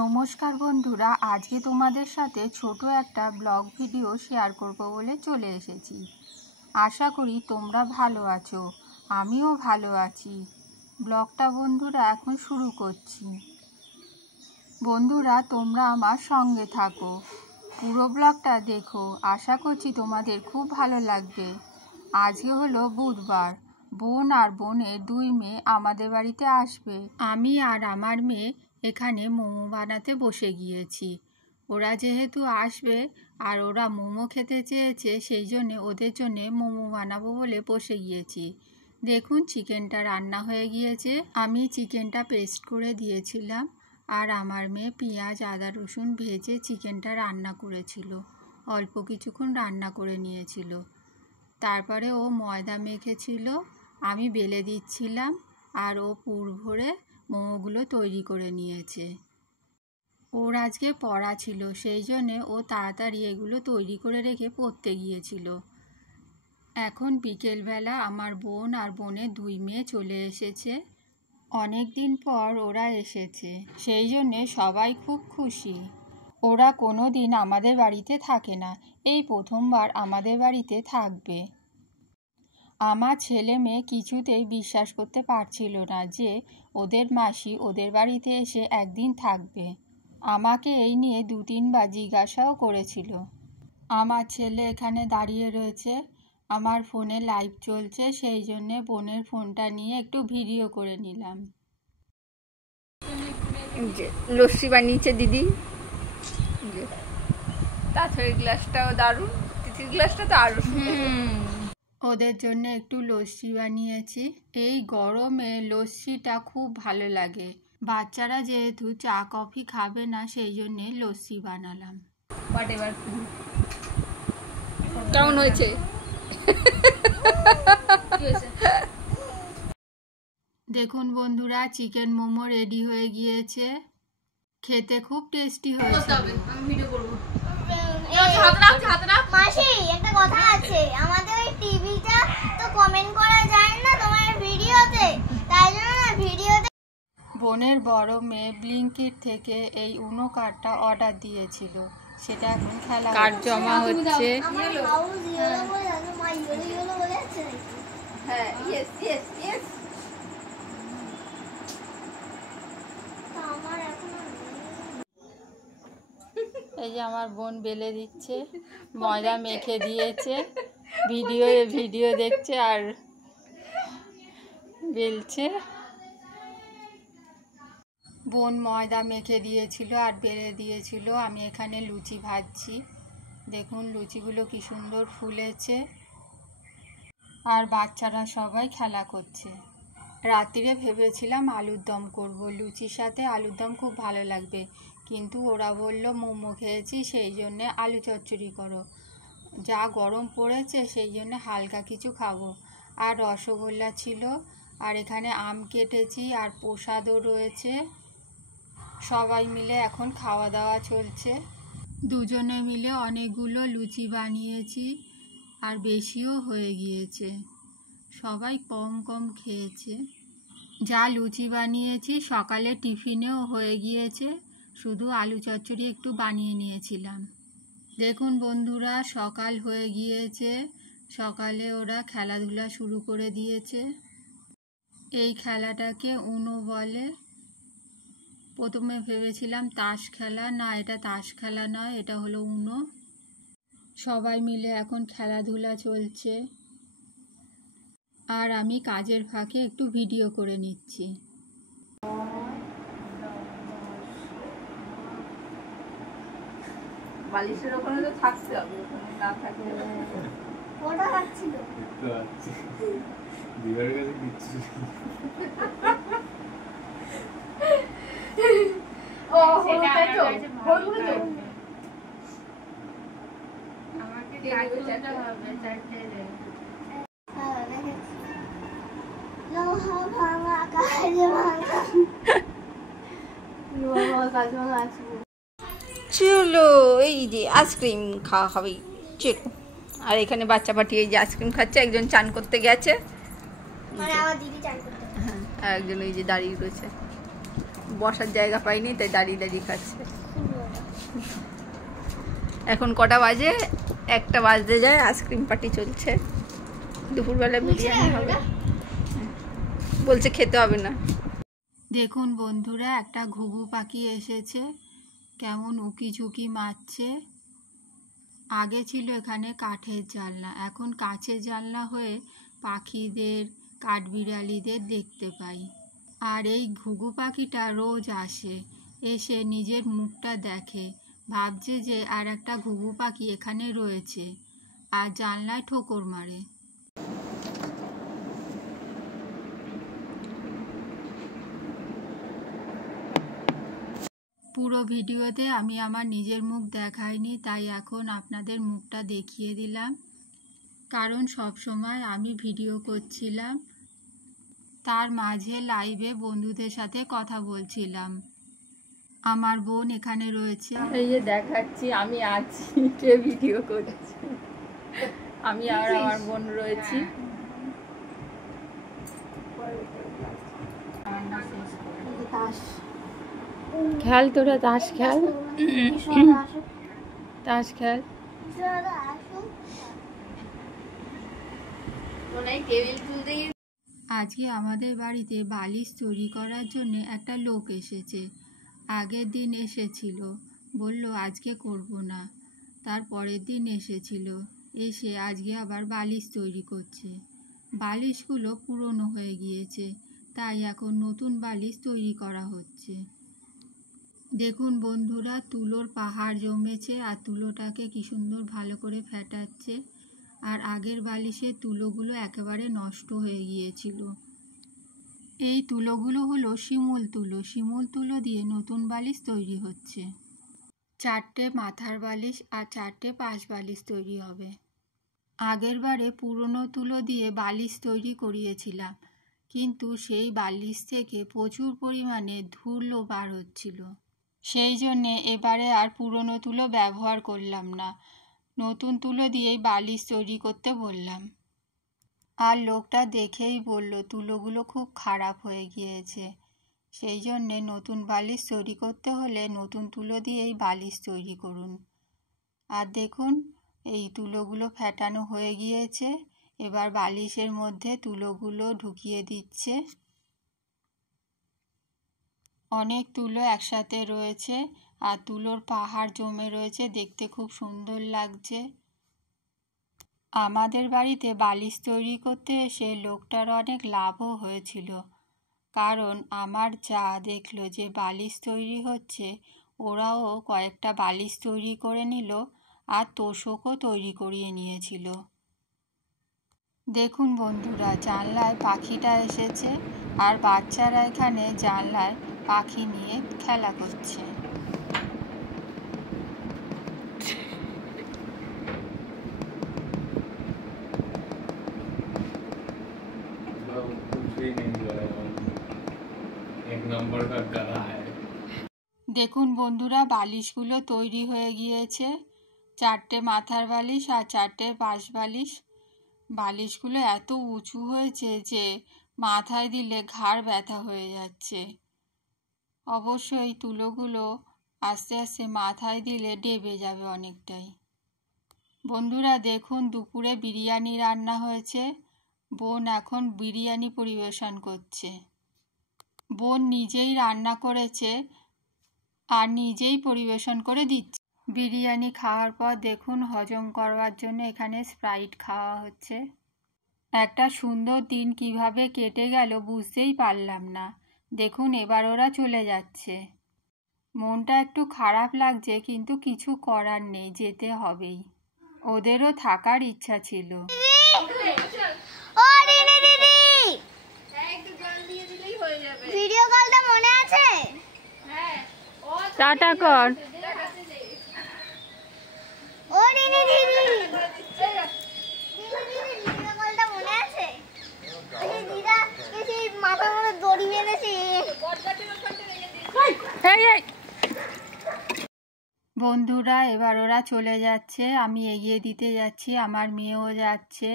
নমস্কার বন্ধুরা, আজকে তোমাদের সাথে ছোট একটা ব্লগ ভিডিও শেয়ার করব বলে চলে এসেছি। আশা করি তোমরা ভালো আছো, আমিও ভালো আছি। ব্লগটা বন্ধুরা এখন শুরু করছি। বন্ধুরা তোমরা আমার সঙ্গে থাকো, পুরো ব্লগটা দেখো, আশা করছি তোমাদের খুব ভালো লাগবে। আজকে হলো বুধবার, বোন আর বোনের দুই মেয়ে আমাদের বাড়িতে আসবে। আমি আর আমার মেয়ে এখানে মোমো বানাতে বসে গিয়েছি। ওরা যেহেতু আসবে আর ওরা মোমো খেতে চেয়েছে, সেই জন্যে ওদের জন্যে মোমো বানাবো বলে বসে গিয়েছি। দেখুন চিকেনটা রান্না হয়ে গিয়েছে, আমি চিকেনটা পেস্ট করে দিয়েছিলাম আর আমার মেয়ে পেঁয়াজ আদা রসুন ভেজে চিকেনটা রান্না করেছিল, অল্প কিছুক্ষণ রান্না করে নিয়েছিল। তারপরে ও ময়দা মেখেছিল, আমি বেলে দিচ্ছিলাম আর ও পুর ভরে মোমোগুলো তৈরি করে নিয়েছে। ওর আজকে পড়া ছিল, সেই জন্যে ও তাড়াতাড়ি এগুলো তৈরি করে রেখে পড়তে গিয়েছিল। এখন বিকেলবেলা আমার বোন আর বোনের দুই মেয়ে চলে এসেছে। অনেক দিন পর ওরা এসেছে, সেই জন্যে সবাই খুব খুশি। ওরা কোনো দিন আমাদের বাড়িতে থাকে না, এই প্রথমবার আমাদের বাড়িতে থাকবে। আমার ছেলে মেয়ে কিছুতেই বিশ্বাস করতে পারছিল না যে ওদের মাসি ওদের বাড়িতে এসে একদিন থাকবে। আমাকে এই নিয়ে 2-3 বার জিজ্ঞাসাও করেছিল। আমার ছেলে এখানে দাঁড়িয়ে রয়েছে, আমার ফোনে লাইভ চলছে, সেই জন্যে বোনের ফোনটা নিয়ে একটু ভিডিও করে নিলাম। লস্যি বানিয়েছে দিদি, তাছাড়া গ্লাসটাও দারুণ, তিতির গ্লাসটা তো আরো ওদের জন্য একটু লস্যি বানিয়েছি। এই গরমে লস্যিটা খুব ভালো লাগে। বাচ্চারা যেহেতু চা কফি খাবে না, সেই জন্যে লস্যি বানালাম। কেমন হয়েছে? দেখুন বন্ধুরা, চিকেন মোমো রেডি হয়ে গিয়েছে, খেতে খুব টেস্টি হয়েছে। মাসি একটা কথা আছে, আমাদের ওই টিভিটা তো কমেন্ট করা যায় না তোমার ভিডিওতে, তাই জন্য না ভিডিওতে। বোনের বড় মেয়ে ব্লিঙ্কিট থেকে এই উনো কার্ডটা অর্ডার দিয়েছিল, সেটা এখন খেলা কার্ড জমা হচ্ছে। আমার হাউস ইয়েলো বলে আছে, মা ইয়েলো বলে আছে। হ্যাঁ, ইয়েস ইয়েস ইয়েস। আমার এখন এই যে আমার বোন বেলে দিচ্ছে, ময়দা মেখে দিয়েছে, ভিডিও দেখছে আর বেলছে। বোন ময়দা মেখে দিয়েছিল আর বেলে দিয়েছিল, আমি এখানে লুচি ভাজছি। দেখুন লুচিগুলো কি সুন্দর ফুলেছে আর বাচ্চারা সবাই খেলা করছে। রাত্রিরে ভেবেছিলাম আলুর দম করব, লুচির সাথে আলুর দম খুব ভালো লাগবে, কিন্তু ওরা বলল মোমো খেয়েছি, সেই জন্যে আলু চচ্চড়ি করো। যা গরম পড়েছে সেই জন্য হালকা কিছু খাবো। আর রসগোল্লা ছিল, আর এখানে আম কেটেছি আর প্রসাদও রয়েছে। সবাই মিলে এখন খাওয়া দাওয়া চলছে। দুজনে মিলে অনেকগুলো লুচি বানিয়েছি আর বেশিও হয়ে গিয়েছে, সবাই কম কম খেয়েছে। যা লুচি বানিয়েছি সকালে টিফিনেও হয়ে গিয়েছে, শুধু আলু চচ্চড়ি একটু বানিয়ে নিয়েছিলাম। দেখুন বন্ধুরা, সকাল হয়ে গিয়েছে, সকালে ওরা খেলাধুলা শুরু করে দিয়েছে। এই খেলাটাকে উনো বলে। প্রথমে ভেবেছিলাম তাস খেলা, না এটা তাস খেলা নয়, এটা হলো উনো। সবাই মিলে এখন খেলাধুলা চলছে আর আমি কাজের ফাঁকে একটু ভিডিও করে নিচ্ছি। বালিশের ওখানে তো থাকতে হবে, ওখানে না থাকলে ওটা লাগছিল দিবারের কাছে কিচ্ছু ও তাই তো বলবো তো আমাকে কাটতে হবে চারটে রে। হ্যাঁ দেখেছি, লোহা ভাঙা কাজ ভাঙা, লোহা কাজ ভাঙা আছে। চলো এই যে আইসক্রিম খাওয়া হবে, চলো। আর এখানে বাচ্চা পাটি এই যে আইসক্রিম খাচ্ছে, একজন চান করতে গেছে, মানে আমার দিদি চান করতে। হ্যাঁ, আর একজন ওই যে দাঁড়িয়ে রয়েছে। বসার জায়গা পাইনি, তাই দাঁড়িয়ে দাঁড়িয়ে খাচ্ছে। এখন কটা বাজে? 1টা বাজতে যায়। আইসক্রিম পার্টি চলছে। দুপুরবেলা বিরিয়ানি হবে, বলছে খেতে হবে না। দেখুন বন্ধুরা, একটা ঘুঘু পাখি এসেছে, কেমন উকি ঝুঁকি মারছে। আগে ছিল এখানে কাঠের জানলা, এখন কাঁচের জানলা হয়ে পাখিদের, কাঠবিড়ালিদের দেখতে পাই। আর এই ঘুঘু পাখিটা রোজ আসে, এসে নিজের মুখটা দেখে, ভাবছে যে আর একটা ঘুঘু পাখি এখানে রয়েছে, আর জানলায় ঠোকর মারে। পুরো ভিডিওতে আমি আমার নিজের মুখ দেখাইনি, তাই এখন আপনাদের মুখটা দেখিয়ে দিলাম, কারণ সব সময় আমি ভিডিও করছিলাম, তার মাঝে লাইভে বন্ধুদের সাথে কথা বলছিলাম। আমার বোন এখানে রয়েছে, এই যে দেখাচ্ছি আমি আছি, কে ভিডিও করছি, আমি আর আমার বোন রয়েছি। খেল তোরা, তাস খেল, তাস খেল। আজকে আমাদের বাড়িতে বালিশ তৈরি করার জন্য একটা লোক এসেছে। আগের দিন এসেছিল, বলল আজকে করব না। তার পরের দিন এসেছিল, এসে আজকে আবার বালিশ তৈরি করছে। বালিশগুলো পুরনো হয়ে গিয়েছে, তাই এখন নতুন বালিশ তৈরি করা হচ্ছে। দেখুন বন্ধুরা, তুলোর পাহাড় জমেছে, আর তুলোটাকে কি সুন্দর ভালো করে ফেটাচ্ছে। আর আগের বালিশের তুলোগুলো একেবারে নষ্ট হয়ে গিয়েছিল। এই তুলোগুলো হলো শিমুল তুলো। শিমুল তুলো দিয়ে নতুন বালিশ তৈরি হচ্ছে। 4টে মাথার বালিশ আর 4টে পাশ বালিশ তৈরি হবে। আগের বারে পুরনো তুলো দিয়ে বালিশ তৈরি করিয়েছিলাম, কিন্তু সেই বালিশ থেকে প্রচুর পরিমাণে ধুলো বার হচ্ছিল। সেই জন্যে এবারে আর পুরনো তুলো ব্যবহার করলাম না, নতুন তুলো দিয়েই বালিশ তৈরি করতে বললাম। আর লোকটা দেখেই বলল তুলোগুলো খুব খারাপ হয়ে গিয়েছে, সেই জন্যে নতুন বালিশ তৈরি করতে হলে নতুন তুলো দিয়েই বালিশ তৈরি করুন। আর দেখুন, এই তুলোগুলো ফেটানো হয়ে গিয়েছে, এবার বালিশের মধ্যে তুলোগুলো ঢুকিয়ে দিচ্ছে। অনেক তুলো একসাথে রয়েছে, আর তুলোর পাহাড় জমে রয়েছে, দেখতে খুব সুন্দর লাগছে। আমাদের বাড়িতে বালিশ তৈরি করতে এসে লোকটার অনেক লাভও হয়েছিল, কারণ আমার যা দেখলো যে বালিশ তৈরি হচ্ছে, ওরাও কয়েকটা বালিশ তৈরি করে নিল, আর তোষকও তৈরি করিয়ে নিয়েছিল। দেখুন বন্ধুরা, জানলায় পাখিটা এসেছে, আর বাচ্চারা এখানে জানলায় পাখি নিয়ে খেলা করছে। দেখুন বন্ধুরা, বালিশগুলো তৈরি হয়ে গিয়েছে। 4টে মাথার বালিশ আর 4টে পাশ বালিশ। বালিশগুলো এত উঁচু হয়েছে যে মাথায় দিলে ঘাড় ব্যথা হয়ে যাচ্ছে। অবশ্য এই তুলোগুলো আস্তে আস্তে মাথায় দিলে ডেবে যাবে অনেকটাই। বন্ধুরা দেখুন, দুপুরে বিরিয়ানি রান্না হয়েছে। বোন এখন বিরিয়ানি পরিবেশন করছে। বোন নিজেই রান্না করেছে আর নিজেই পরিবেশন করে দিচ্ছে। বিরিয়ানি খাওয়ার পর দেখুন, হজম করবার জন্য এখানে স্প্রাইট খাওয়া হচ্ছে। একটা সুন্দর দিন কিভাবে কেটে গেল বুঝতেই পারলাম না। দেখুন এবার ওরা চলে যাচ্ছে। মনটা একটু খারাপ লাগছে, কিন্তু কিছু করার নেই, যেতে হবেই। ওদেরও থাকার ইচ্ছা ছিল। ও রিনি দিদি, একটু জল দিয়ে দিলেই হয়ে যাবে। ভিডিও কলটা মনে আছে? হ্যাঁ, ও টাটা কর। ও রিনি দিদি, ভিডিও কলটা মনে আছে? ওই দিদা এসে মাথার মধ্যে দড়ি বেঁধেছে। বন্ধুরা এবার ওরা চলে যাচ্ছে, আমি এগিয়ে দিতে যাচ্ছি, আমার মেয়েও যাচ্ছে,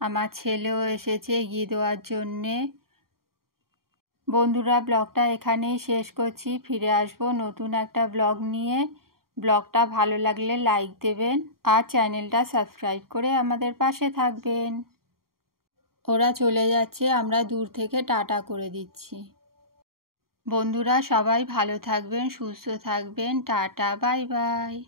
আমার ছেলেও এসেছে এগিয়ে দেওয়ার জন্যে। বন্ধুরা, ব্লগটা এখানেই শেষ করছি। ফিরে আসবো নতুন একটা ব্লগ নিয়ে। ব্লগটা ভালো লাগলে লাইক দেবেন আর চ্যানেলটা সাবস্ক্রাইব করে আমাদের পাশে থাকবেন। ওরা চলে যাচ্ছে, আমরা দূর থেকে টাটা করে দিচ্ছি। বন্ধুরা, সবাই ভালো থাকবেন, সুস্থ থাকবেন। Tata, bye bye.